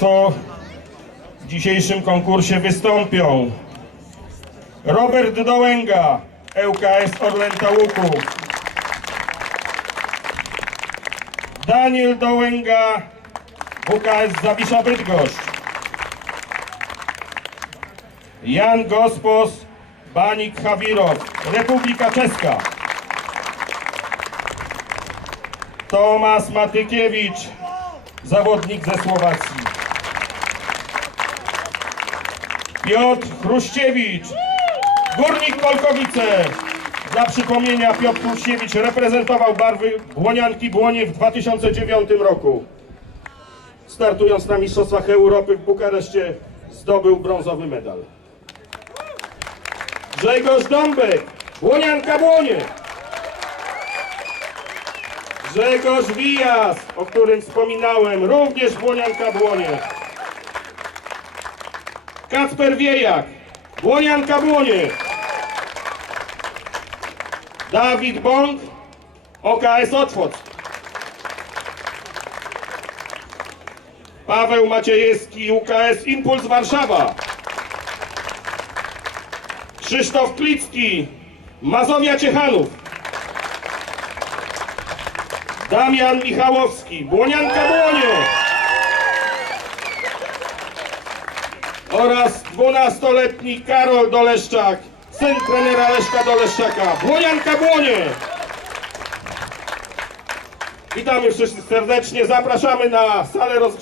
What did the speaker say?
Państwo w dzisiejszym konkursie wystąpią Robert Dołęga, ŁKS Orlęta Łuku, Daniel Dołęga, WKS Zawisza Bydgoszcz, Jan Gospos, Banik Hawirow, Republika Czeska, Tomasz Matykiewicz, zawodnik ze Słowacji. Piotr Chruściewicz, Górnik Polkowice. Dla przypomnienia Piotr Chruściewicz reprezentował barwy Błonianki Błonie w 2009 roku. Startując na Mistrzostwach Europy w Bukareszcie zdobył brązowy medal. Grzegorz Dąbek, Błonianka Błonie. Grzegorz Wijas, o którym wspominałem, również Błonianka Błonie. Kacper Wiejak, Błonianka Błonie. Dawid Bąk, OKS Otwock. Paweł Maciejewski, UKS Impuls Warszawa. Krzysztof Klicki, Mazowia Ciechanów. Damian Michałowski, Błonianka Błonie. Oraz 12-letni Karol Doleszczak, syn trenera Leszka Doleszczaka, Błonianka Błonie. Witamy wszyscy serdecznie, zapraszamy na salę rozgrzewczą.